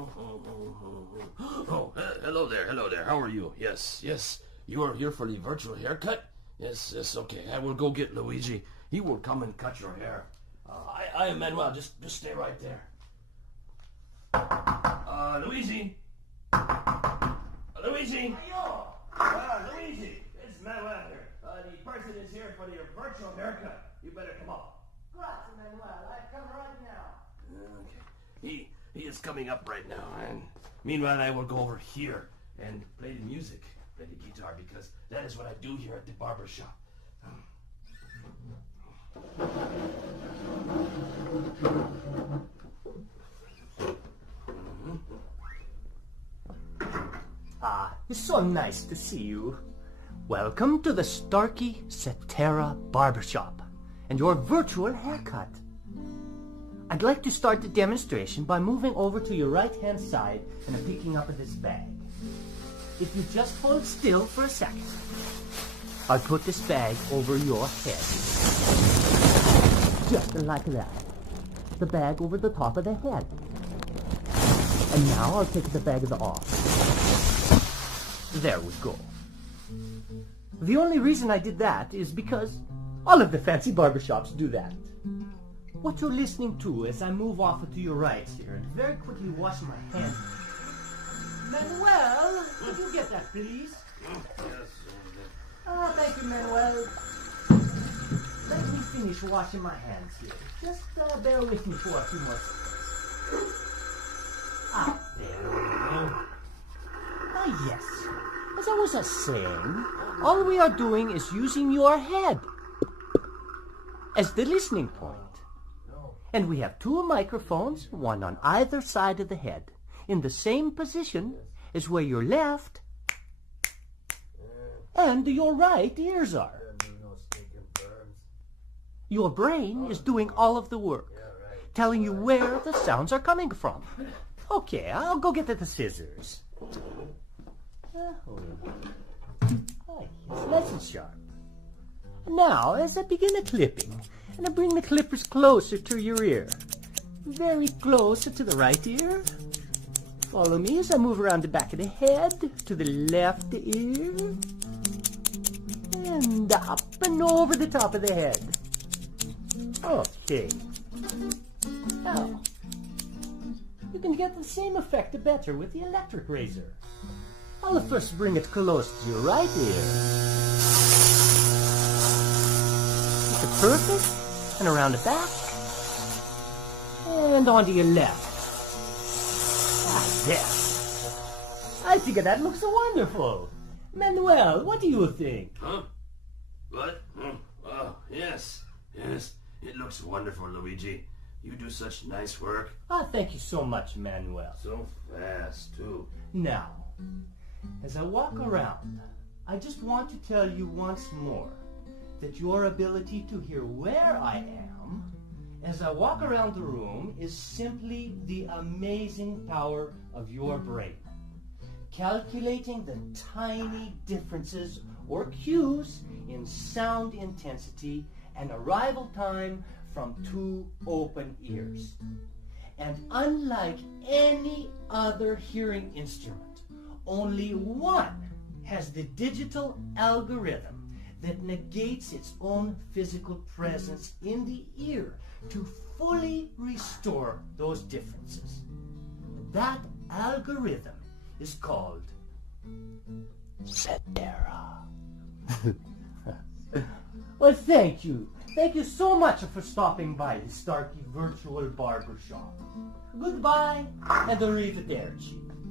Oh, hello there, hello there. How are you? Yes, yes. You are here for the virtual haircut? Yes, yes, okay. I will go get Luigi. He will come and cut your hair. I am Manuel. Just stay right there. Luigi? Luigi? Luigi, it's Manuel here. The person is here for your virtual haircut. You better come up. Grazie, Manuel. I come right now. Okay. He is coming up right now, and meanwhile I will go over here and play the music, play the guitar, because that is what I do here at the barber shop. It's so nice to see you. Welcome to the Starkey Cetera Barbershop and your virtual haircut. I'd like to start the demonstration by moving over to your right-hand side and picking up this bag. If you just hold still for a second, I'll put this bag over your head. Just like that. The bag over the top of the head. And now I'll take the bag off. There we go. The only reason I did that is because all of the fancy barbershops do that. What you're listening to as I move off to your right here and very quickly wash my hands. Manuel, could you get that, please? Yes. Thank you, Manuel. Let me finish washing my hands here. Just bear with me for a few more seconds. There we go. Yes. As I was saying, all we are doing is using your head as the listening point. And we have two microphones, one on either side of the head, in the same position as where your left and your right ears are. Your brain is doing all of the work, telling you where the sounds are coming from. Okay, I'll go get the scissors. It's nice and sharp. Now, as I begin the clipping, and I bring the clippers closer to your ear, very close to the right ear. Follow me as I move around the back of the head to the left ear, and up and over the top of the head. Okay. Now, you can get the same effect better with the electric razor. I'll first bring it close to your right ear. It's perfect, and around the back, and onto your left. There. I think that looks wonderful. Manuel, what do you think? Huh? What? Oh, yes. Yes, it looks wonderful, Luigi. You do such nice work. Thank you so much, Manuel. So fast, too. Now, as I walk around, I just want to tell you once more that your ability to hear where I am as I walk around the room is simply the amazing power of your brain. Calculating the tiny differences or cues in sound intensity and arrival time from two open ears. And unlike any other hearing instrument, only one has the digital algorithm that negates its own physical presence in the ear to fully restore those differences. That algorithm is called Cetera. Well, thank you. Thank you so much for stopping by the Starkey Virtual Barbershop. Goodbye and arrivederci.